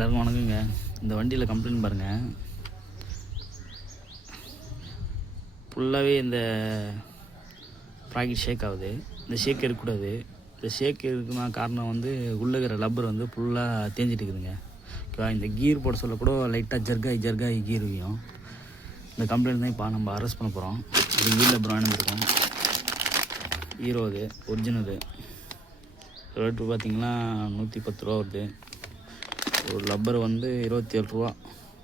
எல்லாருக்கும் வணக்கங்க. இந்த வண்டியில் கம்ப்ளைண்ட் பாருங்கள், ஃபுல்லாகவே இந்த ப்ராக்கெட் ஷேக் ஆகுது. இந்த ஷேக் இருக்கக்கூடாது. இந்த ஷேக் இருக்குன்னா காரணம் வந்து உள்ளே இருக்கிற லப்பர் வந்து ஃபுல்லாக தேஞ்சிட்டு இருக்குதுங்க. ஓகேவா? இந்த கீர் போட சொல்ல கூட லைட்டாக ஜர்காகி கீர் வையும். இந்த கம்ப்ளைண்ட் தான் இப்போ நம்ம அரெஸ்ட் பண்ண போகிறோம். இது கீர் லப்பர் வாங்கியிருக்கோம். ஹீரோ இது ஒரிஜினலு. ரேட்டு பார்த்திங்கன்னா 110 ரூபா வருது. ஒரு லப்பர் வந்து 27 ரூபா.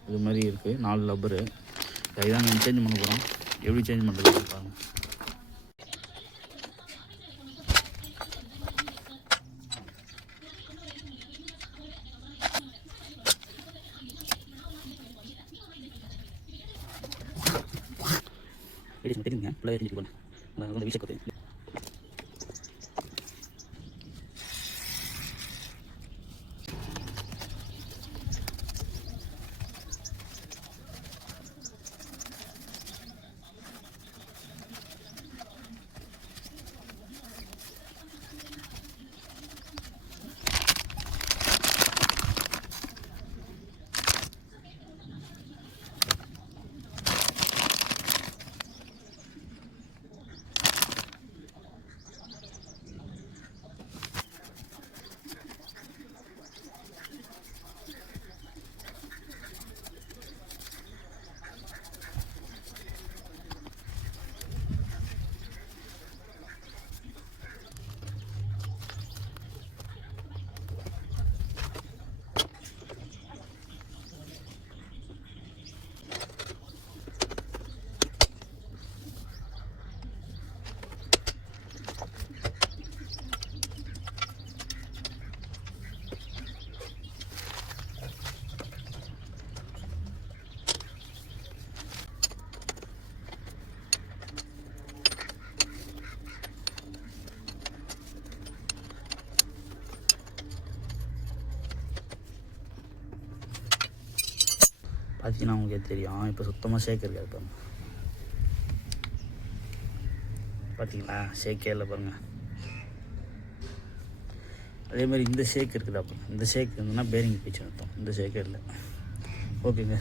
இது மாதிரி இருக்குது 4 லப்பரு. இதான் நம்ம சேஞ்ச் பண்ண போகிறோம். எப்படி சேஞ்ச் பண்ணுறது பாருங்கள். தெரியுங்க ஃபுல்லாக தெரிஞ்சுட்டு போனேன். அந்த விஷயம் கற்று பார்த்தீங்கன்னா உங்களுக்கு தெரியும். இப்போ சுத்தமாக ஷேக் இருக்காது பாருங்க. பார்த்தீங்களா? ஷேக்கே இல்லை பாருங்கள். அதே மாதிரி இந்த ஷேக் இருக்குதா பாருங்க. இந்த ஷேக் இருந்ததுன்னா பேரிங் போயிடுச்சு அர்த்தம். இந்த ஷேக்கே இல்லை. ஓகேங்க.